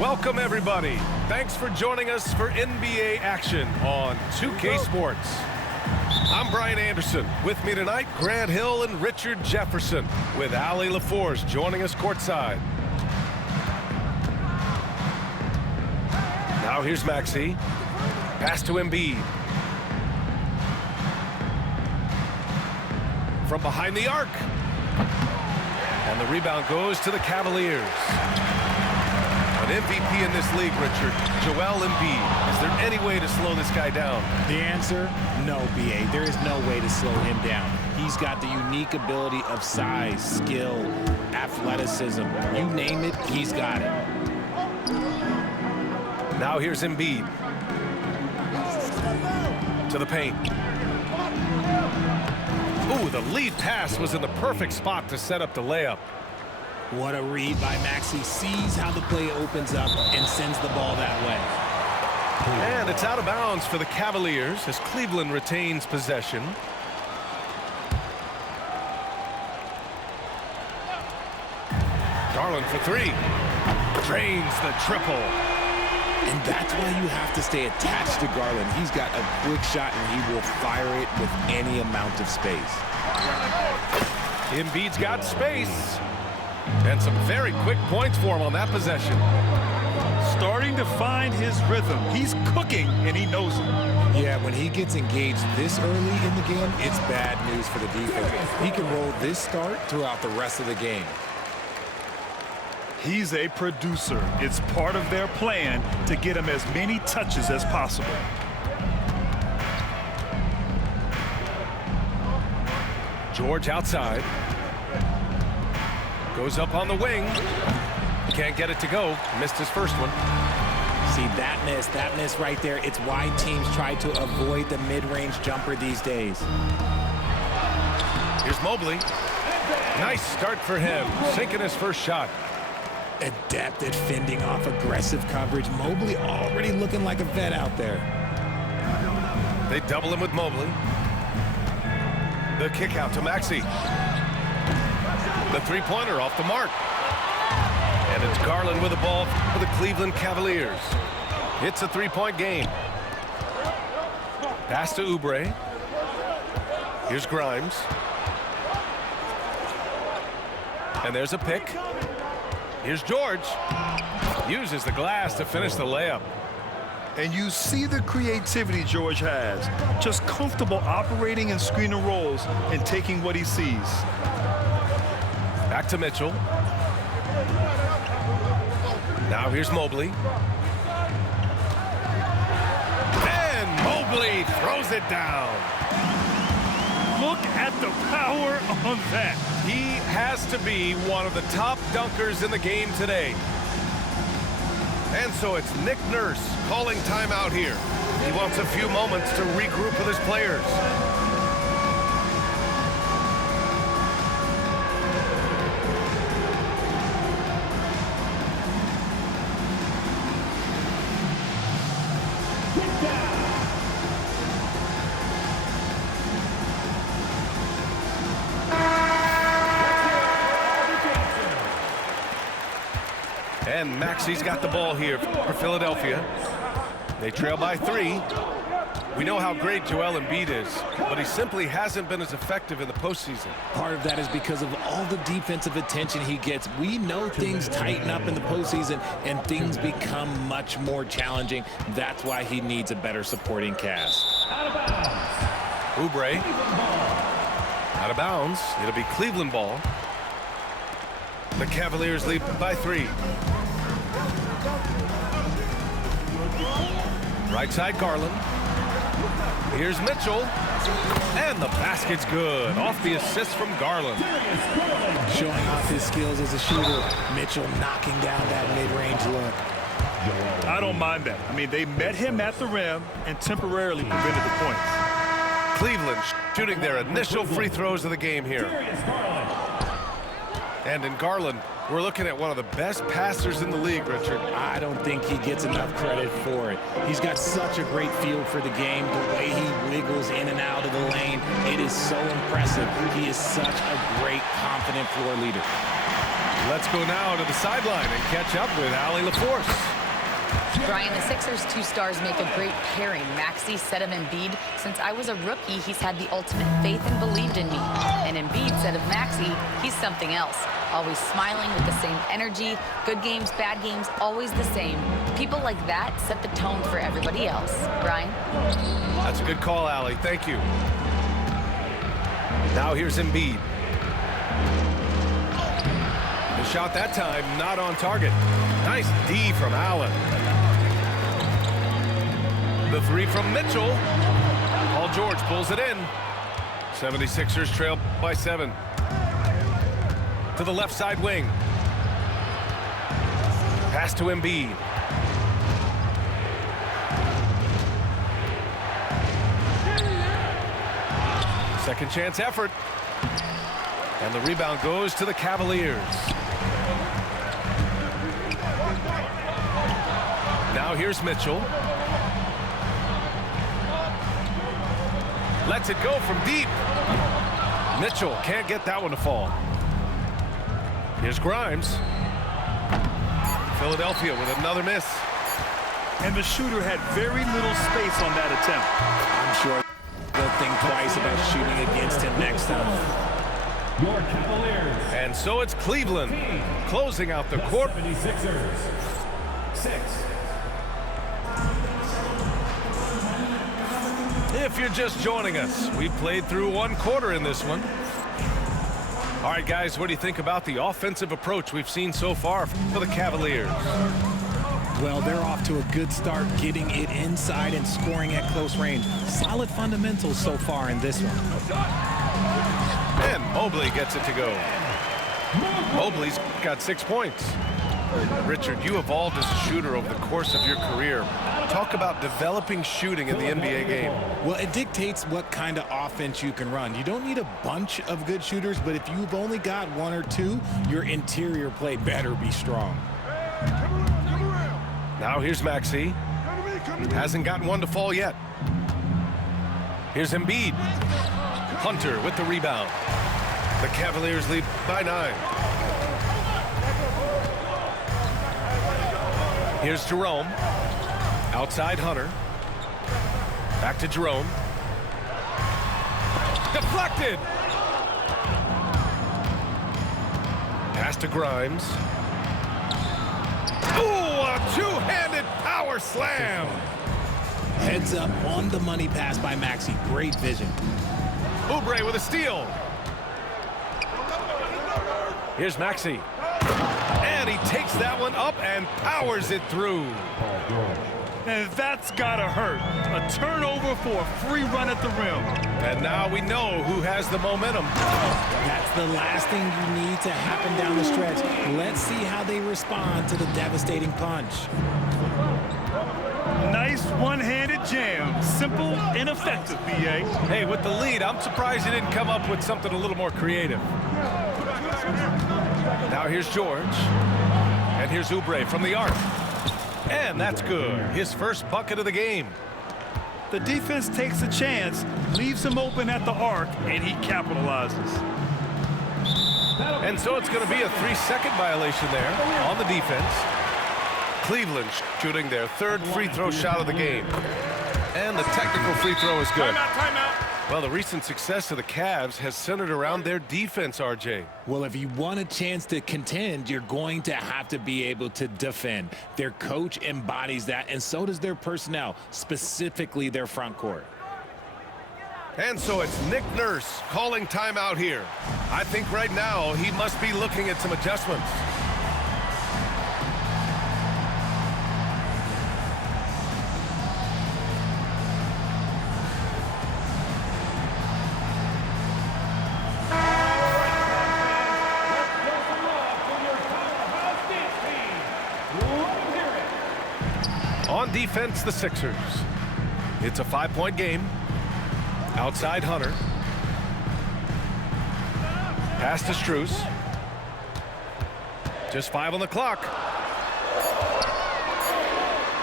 Welcome, everybody. Thanks for joining us for NBA action on 2K Sports. I'm Brian Anderson. With me tonight, Grant Hill and Richard Jefferson, with Ali LaForce joining us courtside. Now here's Maxey. Pass to Embiid. From behind the arc. And the rebound goes to the Cavaliers. An MVP in this league, Richard, Joel Embiid. Is there any way to slow this guy down? The answer, no, B.A. There is no way to slow him down. He's got the unique ability of size, skill, athleticism. You name it, he's got it. Now here's Embiid. To the paint. Ooh, the lead pass was in the perfect spot to set up the layup. What a read by Maxey. Sees how the play opens up and sends the ball that way. And it's out of bounds for the Cavaliers as Cleveland retains possession. Garland for three. Drains the triple. And that's why you have to stay attached to Garland. He's got a quick shot, and he will fire it with any amount of space. Embiid's got space. And some very quick points for him on that possession. Starting to find his rhythm. He's cooking, and he knows it. Yeah, when he gets engaged this early in the game, it's bad news for the defense. He can roll this start throughout the rest of the game. He's a producer. It's part of their plan to get him as many touches as possible. George outside. Goes up on the wing. Can't get it to go. Missed his first one. See, that miss right there. It's why teams try to avoid the mid-range jumper these days. Here's Mobley. Nice start for him. Sinking his first shot. Adept at fending off aggressive coverage. Mobley already looking like a vet out there. They double him with Mobley. The kick out to Maxey. The three-pointer off the mark. And it's Garland with the ball for the Cleveland Cavaliers. It's a three-point game. Pass to Oubre. Here's Grimes. And there's a pick. Here's George. Uses the glass to finish the layup. And you see the creativity George has. Just comfortable operating in screen and rolls and taking what he sees. Back to Mitchell. Now here's Mobley. And Mobley throws it down. Look at the power on that. He has to be one of the top dunkers in the game today. And so it's Nick Nurse calling timeout here. He wants a few moments to regroup with his players. And Maxey's got the ball here for Philadelphia. They trail by 3. We know how great Joel Embiid is, but he simply hasn't been as effective in the postseason. Part of that is because of all the defensive attention he gets. We know things tighten up in the postseason, and things become much more challenging. That's why he needs a better supporting cast. Oubre. Out of bounds. It'll be Cleveland ball. The Cavaliers lead by 3. Right side, Garland. Here's Mitchell. And the basket's good. Off the assist from Garland. Showing off his skills as a shooter. Mitchell knocking down that mid-range look. I don't mind that. I mean, they met him at the rim and temporarily prevented the points. Cleveland shooting their initial free throws of the game here. And in Garland, we're looking at one of the best passers in the league, Richard. I don't think he gets enough credit for it. He's got such a great feel for the game, the way he wiggles in and out of the lane. It is so impressive. He is such a great, confident floor leader. Let's go now to the sideline and catch up with Allie LaForce. Brian, the Sixers' two stars make a great pairing. Maxey said of Embiid, since I was a rookie, he's had the ultimate faith and believed in me. And Embiid said of Maxey, he's something else. Always smiling with the same energy. Good games, bad games, always the same. People like that set the tone for everybody else. Brian? That's a good call, Allie. Thank you. Now here's Embiid. The shot that time not on target. Nice D from Allen. The three from Mitchell. Paul George pulls it in. 76ers trail by 7. To the left side wing. Pass to Embiid. Second chance effort. And the rebound goes to the Cavaliers. Now here's Mitchell. Lets it go from deep. Mitchell can't get that one to fall. Here's Grimes. Philadelphia with another miss. And the shooter had very little space on that attempt. I'm sure they'll think twice about shooting against him next time. Your Cavaliers. And so it's Cleveland closing out the quarter. 76ers. 6. If you're just joining us, we played through one quarter in this one. All right, guys, what do you think about the offensive approach we've seen so far for the Cavaliers? Well, they're off to a good start, getting it inside and scoring at close range. Solid fundamentals so far in this one. And Mobley gets it to go. Mobley's got 6 points. Richard, you evolved as a shooter over the course of your career. Talk about developing shooting in the NBA game. Well, it dictates what kind of offense you can run. You don't need a bunch of good shooters, but if you've only got 1 or 2, your interior play better be strong. Now here's Maxey. Hasn't gotten one to fall yet. Here's Embiid. Hunter with the rebound. The Cavaliers lead by 9. Here's Jerome. Outside Hunter. Back to Jerome. Deflected. Pass to Grimes. Ooh, a two-handed power slam. Heads up on the money pass by Maxey. Great vision. Oubre with a steal. Here's Maxey. And he takes that one up and powers it through. And that's gotta hurt. A turnover for a free run at the rim. And now we know who has the momentum. That's the last thing you need to happen down the stretch. Let's see how they respond to the devastating punch. Nice one-handed jam. Simple and effective, B.A. Hey, with the lead, I'm surprised he didn't come up with something a little more creative. Now here's George. And here's Oubre from the arc. And that's good. His first bucket of the game. The defense takes a chance, leaves him open at the arc, and he capitalizes. And so it's going to be a 3-second violation there on the defense. Cleveland shooting their third free throw shot of the game. And the technical free throw is good. Timeout. Well, the recent success of the Cavs has centered around their defense, RJ. Well, if you want a chance to contend, you're going to have to be able to defend. Their coach embodies that, and so does their personnel, specifically their front court. And so it's Nick Nurse calling timeout here. I think right now he must be looking at some adjustments. On defense, the Sixers. It's a 5-point game. Outside Hunter. Pass to Strus. Just 5 on the clock.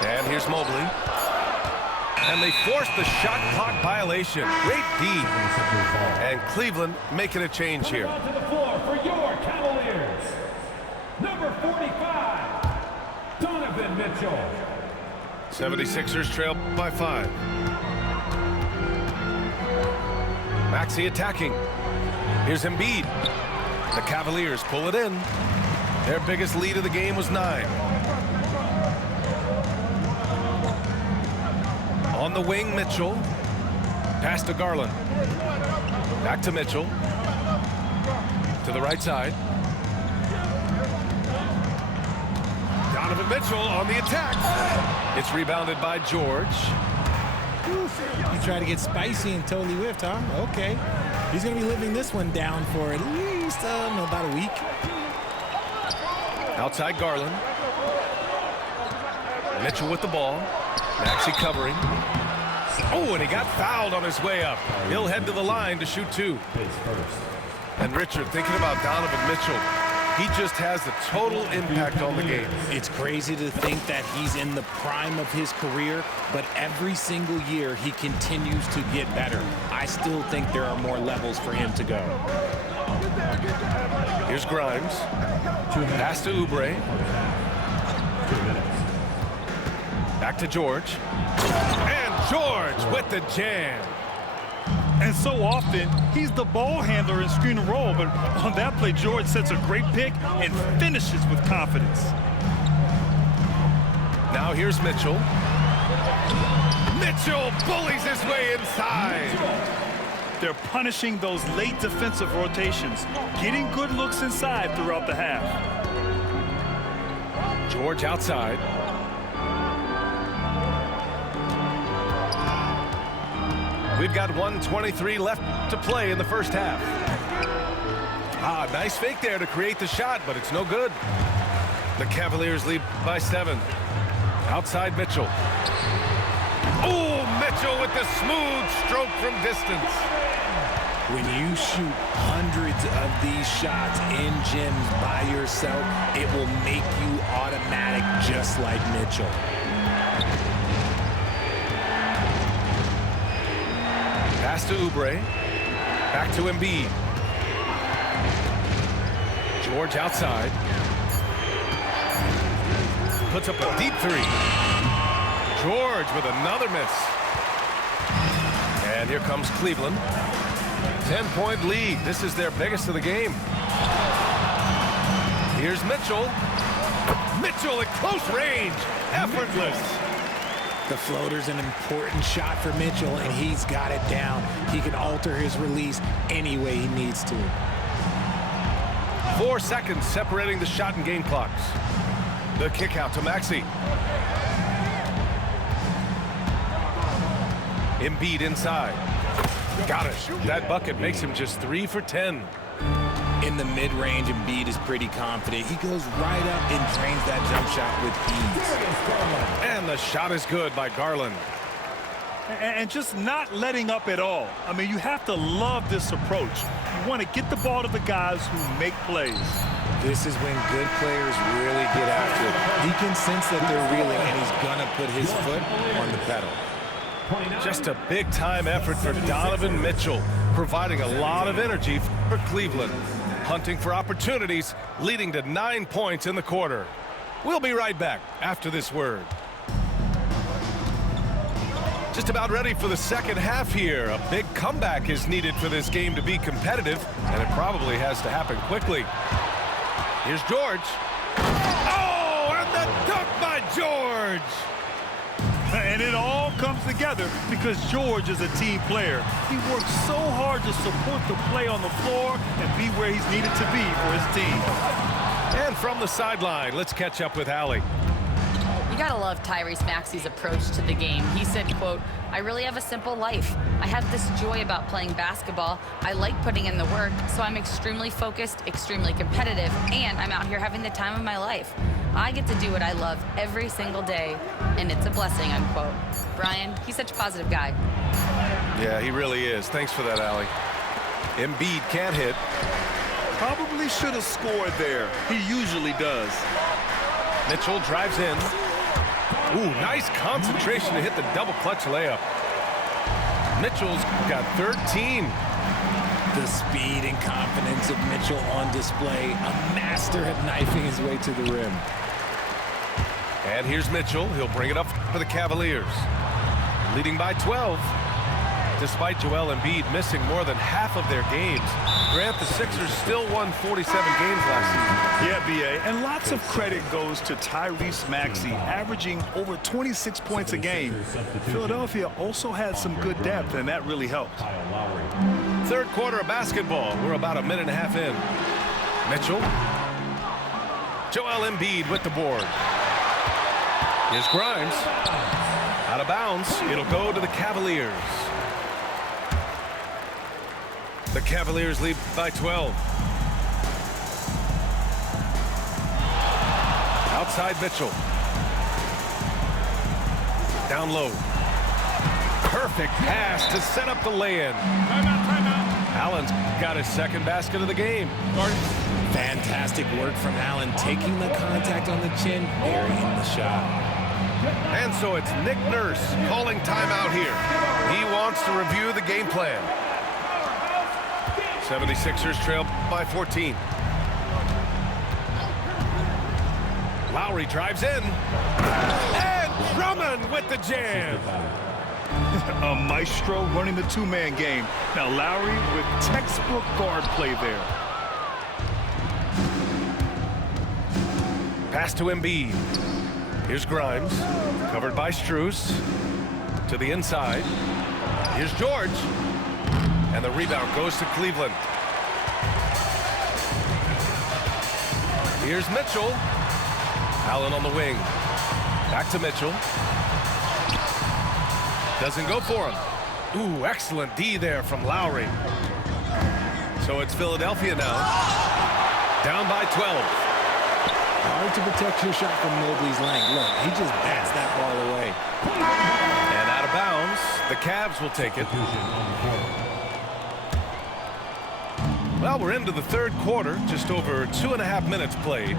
And here's Mobley. And they force the shot clock violation. Great D. And Cleveland making a change here. To the floor for your Cavaliers. 45, Donovan Mitchell. 76ers trail by 5. Maxey attacking. Here's Embiid. The Cavaliers pull it in. Their biggest lead of the game was 9. On the wing, Mitchell. Pass to Garland. Back to Mitchell. To the right side. Donovan Mitchell on the attack. It's rebounded by George. You try to get spicy and totally whiffed, huh? Okay. He's going to be living this one down for at least about a week. Outside Garland. Mitchell with the ball. Maxey covering. Oh, and he got fouled on his way up. He'll head to the line to shoot 2. And Richard, thinking about Donovan Mitchell, he just has a total impact on the game. It's crazy to think that he's in the prime of his career, but every single year he continues to get better. I still think there are more levels for him to go. Here's Grimes. Pass to Oubre. Back to George. And George with the jam. And so often, he's the ball handler in screen and roll, but on that play, George sets a great pick and finishes with confidence. Now here's Mitchell. Mitchell bullies his way inside. They're punishing those late defensive rotations, getting good looks inside throughout the half. George outside. We've got 1:23 left to play in the first half. Nice fake there to create the shot, but it's no good. The Cavaliers lead by 7. Outside Mitchell. Oh, Mitchell with the smooth stroke from distance. When you shoot hundreds of these shots in gyms by yourself, it will make you automatic just like Mitchell. Pass to Oubre. Back to Embiid. George outside. Puts up a deep 3. George with another miss. And here comes Cleveland. 10-point lead. This is their biggest of the game. Here's Mitchell. Mitchell at close range. Effortless. The floater's an important shot for Mitchell, and he's got it down. He can alter his release any way he needs to. 4 seconds separating the shot and game clocks. The kick out to Maxey. Embiid inside. Got it. That bucket makes him just 3 for 10. In the mid-range, Embiid is pretty confident. He goes right up and drains that jump shot with ease. And the shot is good by Garland. And just not letting up at all. I mean, you have to love this approach. You want to get the ball to the guys who make plays. This is when good players really get after it. He can sense that they're reeling, and he's going to put his foot on the pedal. Just a big-time effort for Donovan Mitchell, providing a lot of energy for Cleveland. Hunting for opportunities, leading to 9 points in the quarter. We'll be right back after this word. Just about ready for the second half here. A big comeback is needed for this game to be competitive, and it probably has to happen quickly. Here's George. Oh, and the dunk by George! And it all comes together because George is a team player. He works so hard to support the play on the floor and be where he's needed to be for his team. And from the sideline, let's catch up with Allie. You gotta love Tyrese Maxey's approach to the game. He said, quote, "I really have a simple life. I have this joy about playing basketball. I like putting in the work, so I'm extremely focused, extremely competitive, and I'm out here having the time of my life. I get to do what I love every single day, and it's a blessing," unquote. Brian, he's such a positive guy. Yeah, he really is. Thanks for that, Allie. Embiid can't hit. Probably should have scored there. He usually does. Mitchell drives in. Ooh, nice concentration to hit the double clutch layup. Mitchell's got 13. The speed and confidence of Mitchell on display. A master at knifing his way to the rim. And here's Mitchell. He'll bring it up for the Cavaliers. Leading by 12. Despite Joel Embiid missing more than half of their games, Grant, the Sixers still won 47 games last season. Yeah, B.A., and lots of credit goes to Tyrese Maxey, averaging over 26 points a game. Philadelphia also had some good depth, and that really helped. Third quarter of basketball. We're about a minute and a half in. Mitchell. Joel Embiid with the board. Here's Grimes. Out of bounds. It'll go to the Cavaliers. The Cavaliers lead by 12. Outside Mitchell. Down low. Perfect pass to set up the lay-in. Timeout. Allen's got his second basket of the game. Fantastic work from Allen, taking the contact on the chin, burying the shot. And so it's Nick Nurse calling timeout here. He wants to review the game plan. 76ers trail by 14. Lowry drives in. And Drummond with the jam. A maestro running the two-man game. Now Lowry with textbook guard play there. Pass to Embiid. Here's Grimes. Covered by Strus. To the inside. Here's George. And the rebound goes to Cleveland. Here's Mitchell. Allen on the wing. Back to Mitchell. Doesn't go for him. Ooh, excellent D there from Lowry. So it's Philadelphia now. Down by 12. Hard to protect your shot from Mobley's length. Look, he just bats that ball away. And out of bounds. The Cavs will take it. Well, we're into the third quarter, just over 2.5 minutes played.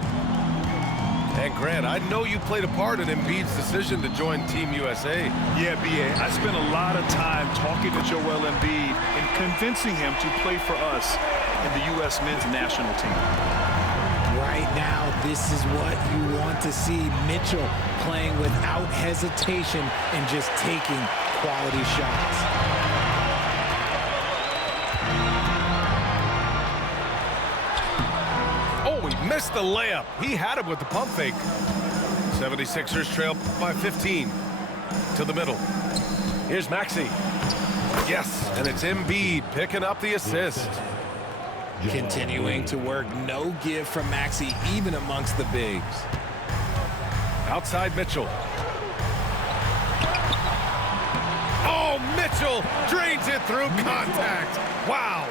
And Grant, I know you played a part in Embiid's decision to join Team USA. Yeah, B.A., I spent a lot of time talking to Joel Embiid and convincing him to play for us in the U.S. men's national team. Right now, this is what you want to see. Mitchell playing without hesitation and just taking quality shots. Missed the layup. He had it with the pump fake. 76ers trail by 15. To the middle. Here's Maxey. Yes, and it's Embiid picking up the assist. Continuing to work. No give from Maxey, even amongst the bigs. Outside Mitchell. Oh, Mitchell drains it through contact. Wow.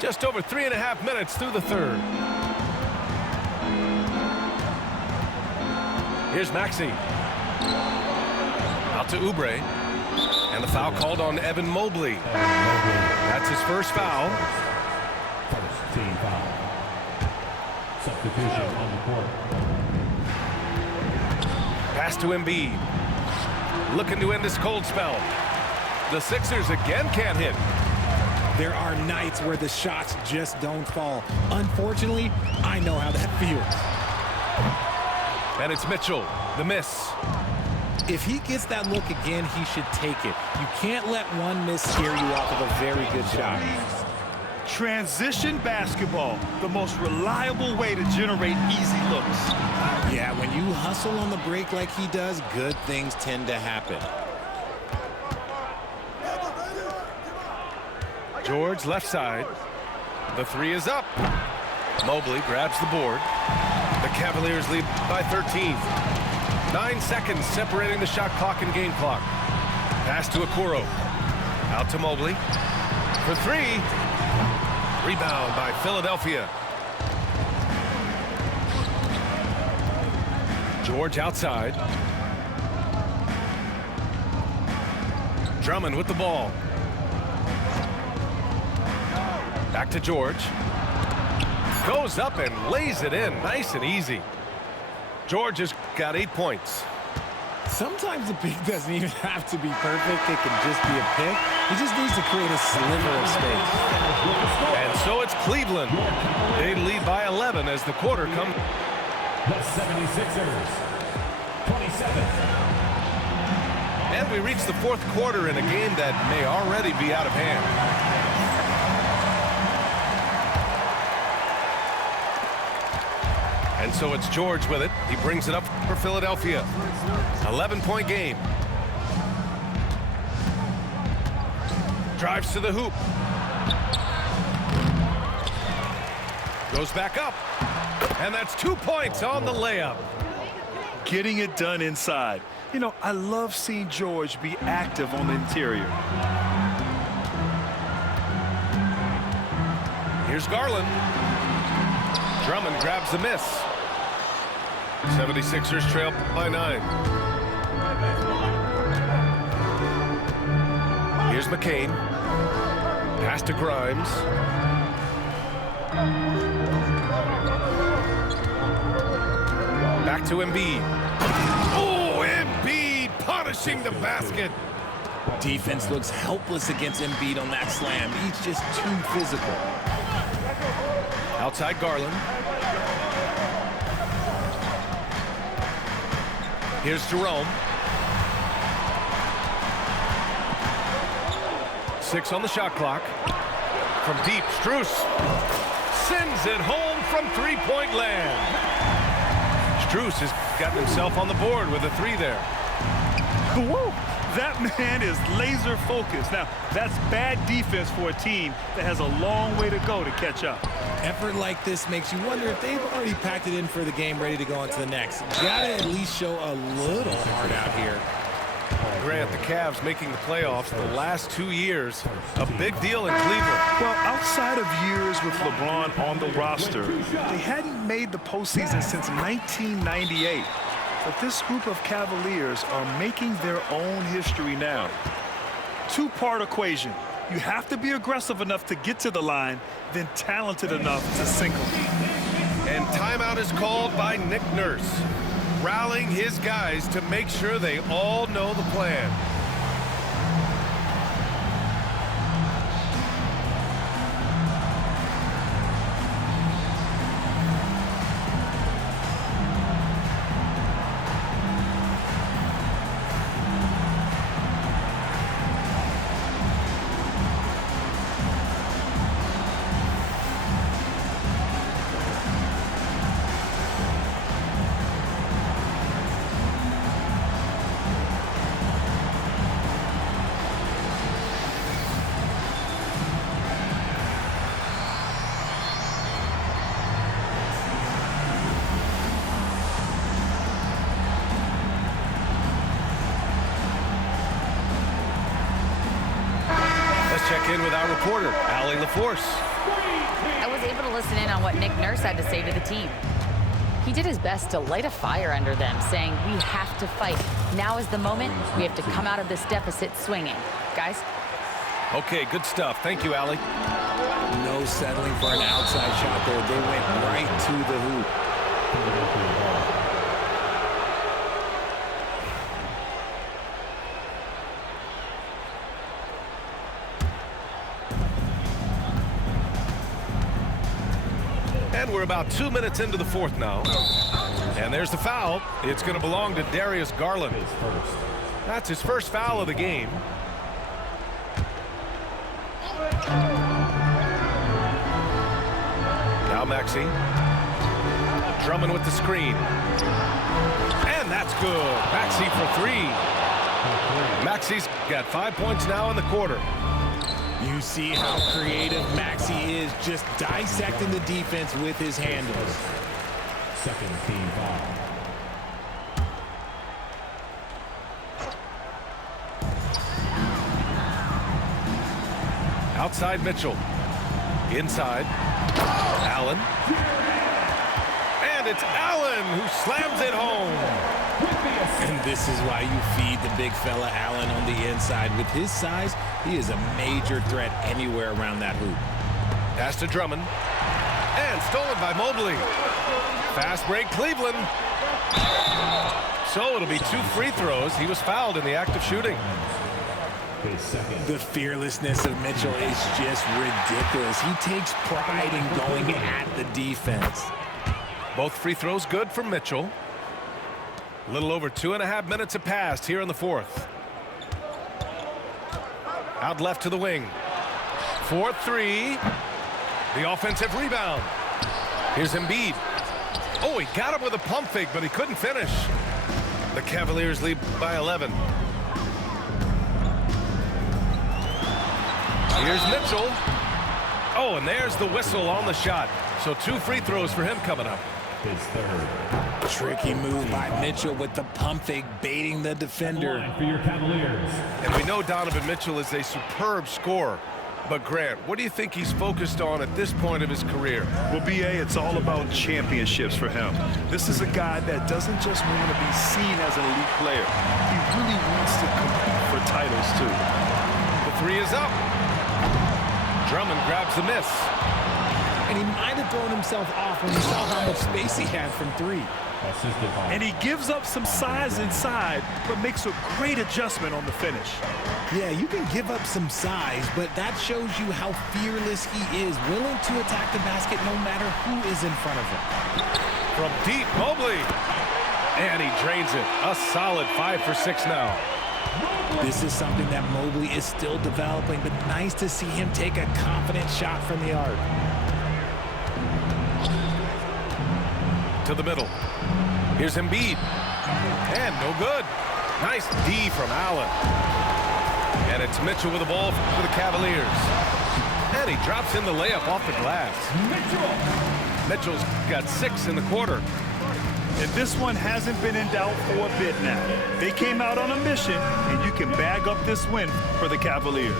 Just over 3.5 minutes through the third. Here's Maxey. Out to Oubre. And the foul called on Evan Mobley. That's his first foul. First team foul. Substitution on the court. Pass to Embiid. Looking to end this cold spell. The Sixers again can't hit. There are nights where the shots just don't fall. Unfortunately, I know how that feels. And it's Mitchell, the miss. If he gets that look again, he should take it. You can't let one miss scare you off of a very good shot. Transition basketball, the most reliable way to generate easy looks. Yeah, when you hustle on the break like he does, good things tend to happen. George left side. The three is up. Mobley grabs the board. The Cavaliers lead by 13. 9 seconds separating the shot clock and game clock. Pass to Okoro. Out to Mobley. For three. Rebound by Philadelphia. George outside. Drummond with the ball. Back to George. Goes up and lays it in. Nice and easy. George has got 8 points. Sometimes the pick doesn't even have to be perfect. It can just be a pick. He just needs to create a sliver of space. And so it's Cleveland. They lead by 11 as the quarter comes. The 76ers, 27. And we reach the fourth quarter in a game that may already be out of hand. And so it's George with it. He brings it up for Philadelphia. 11-point game. Drives to the hoop. Goes back up. And that's 2 points on the layup. Getting it done inside. You know, I love seeing George be active on the interior. Here's Garland. Drummond grabs the miss. 76ers trail by 9. Here's McCain. Pass to Grimes. Back to Embiid. Oh, Embiid punishing the basket. Defense looks helpless against Embiid on that slam. He's just too physical. Outside Garland. Here's Jerome. 6 on the shot clock. From deep, Strus sends it home from three-point land. Strus has gotten himself on the board with a 3 there. Woo! That man is laser focused. Now, that's bad defense for a team that has a long way to go to catch up. Effort like this makes you wonder if they've already packed it in for the game, ready to go on to the next. Gotta at least show a little heart out here. Grant, the Cavs making the playoffs the last 2 years. A big deal in Cleveland. Well, outside of years with LeBron on the roster, they hadn't made the postseason since 1998. But this group of Cavaliers are making their own history now. Two-part equation. You have to be aggressive enough to get to the line, then talented enough to sink them. And timeout is called by Nick Nurse, rallying his guys to make sure they all know the plan. Check in with our reporter, Allie LaForce. I was able to listen in on what Nick Nurse had to say to the team. He did his best to light a fire under them, saying, we have to fight. Now is the moment. We have to come out of this deficit swinging. Guys? Okay, good stuff. Thank you, Allie. No settling for an outside shot there. They went right to the hoop. And we're about 2 minutes into the fourth now. And there's the foul. It's going to belong to Darius Garland. That's his first foul of the game. Now Maxey. Drummond with the screen. And that's good. Maxey for 3. Maxey's got 5 points now in the quarter. You see how creative Maxey is, just dissecting the defense with his handles. Second team foul. Outside Mitchell. Inside. Allen. And it's Allen who slams it home. And this is why you feed the big fella Allen on the inside. With his size, he is a major threat anywhere around that hoop. Pass to Drummond. And stolen by Mobley. Fast break Cleveland. So it'll be 2 free throws. He was fouled in the act of shooting. His second. The fearlessness of Mitchell is just ridiculous. He takes pride in going at the defense. Both free throws good for Mitchell. A little over 2.5 minutes have passed here in the fourth. Out left to the wing. 4-3. The offensive rebound. Here's Embiid. Oh, he got him with a pump fake, but he couldn't finish. The Cavaliers lead by 11. Here's Mitchell. Oh, and there's the whistle on the shot. So 2 free throws for him coming up. His third. Tricky move by Mitchell with the pump fake, baiting the defender. Line for your Cavaliers. And we know Donovan Mitchell is a superb scorer. But Grant, what do you think he's focused on at this point of his career? Well, B.A., it's all about championships for him. This is a guy that doesn't just want to be seen as an elite player. He really wants to compete for titles, too. The 3 is up. Drummond grabs the miss. And he might have thrown himself off when he saw how much space he had from 3. Assisted by. And he gives up some size inside, but makes a great adjustment on the finish. Yeah, you can give up some size, but that shows you how fearless he is, willing to attack the basket no matter who is in front of him. From deep, Mobley. And he drains it. A solid 5 for 6 now. This is something that Mobley is still developing, but nice to see him take a confident shot from the arc. To the middle. Here's Embiid. And no good. Nice D from Allen. And it's Mitchell with the ball for the Cavaliers. And he drops in the layup off the glass. Mitchell's got 6 in the quarter. And this one hasn't been in doubt for a bit now. They came out on a mission, and you can bag up this win for the Cavaliers.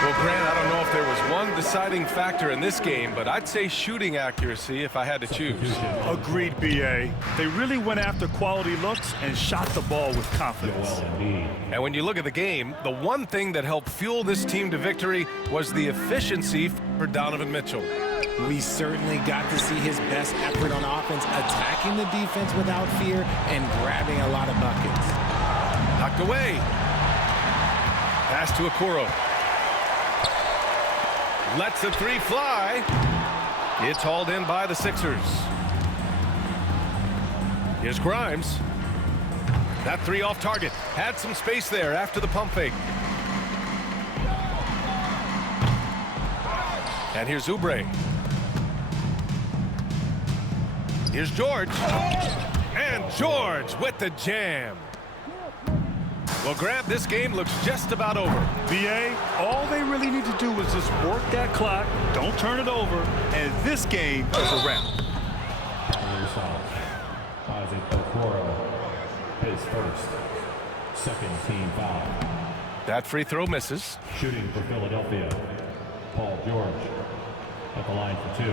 Well, Grant, I don't know if there was one deciding factor in this game, but I'd say shooting accuracy if I had to choose. Agreed, B.A. They really went after quality looks and shot the ball with confidence. Joel Embiid. And when you look at the game, the one thing that helped fuel this team to victory was the efficiency for Donovan Mitchell. We certainly got to see his best effort on offense, attacking the defense without fear and grabbing a lot of buckets. Knocked away. Pass to Okoro. Lets the 3 fly. It's hauled in by the Sixers. Here's Grimes. That 3 off target. Had some space there after the pump fake. And here's Oubre. Here's George. And George with the jam. Well, Grant, this game looks just about over. B.A., all they really need to do is just work that clock, don't turn it over, and this game is a wrap. Cavaliers foul. Isaac Okoro. His first. Second team foul. That free throw misses. Shooting for Philadelphia. Paul George at the line for 2.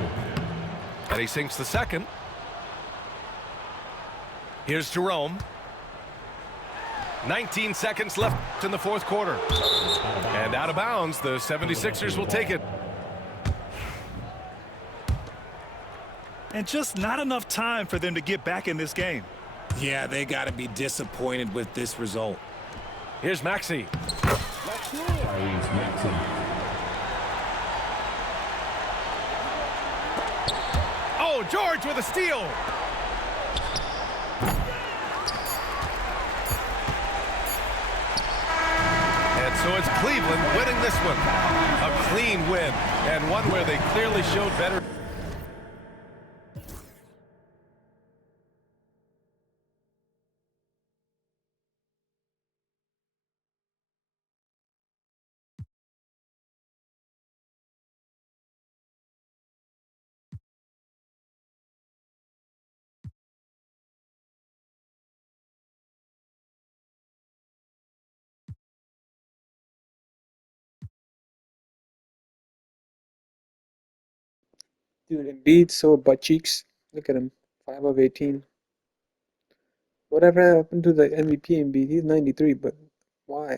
And he sinks the second. Here's Jerome. 19 seconds left in the fourth quarter. And out of bounds, the 76ers will take it. And just not enough time for them to get back in this game. Yeah, they got to be disappointed with this result. Here's Maxey. Tyrese Maxey. Oh, George with a steal. And so it's Cleveland winning this one. A clean win, and one where they clearly showed better. Dude, Embiid so butt cheeks. Look at him. 5 of 18. Whatever happened to the MVP Embiid? He's 93, but why?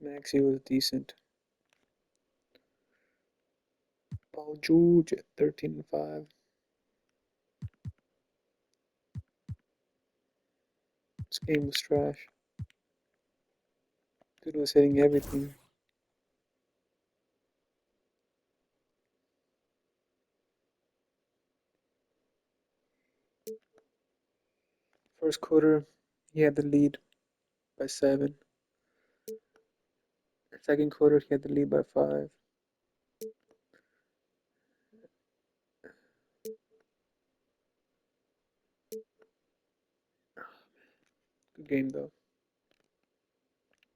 Maxey was decent. Paul George at 13 and 5. This game was trash. Dude was hitting everything. First quarter, he had the lead by 7. Second quarter, he had the lead by 5. Good game though.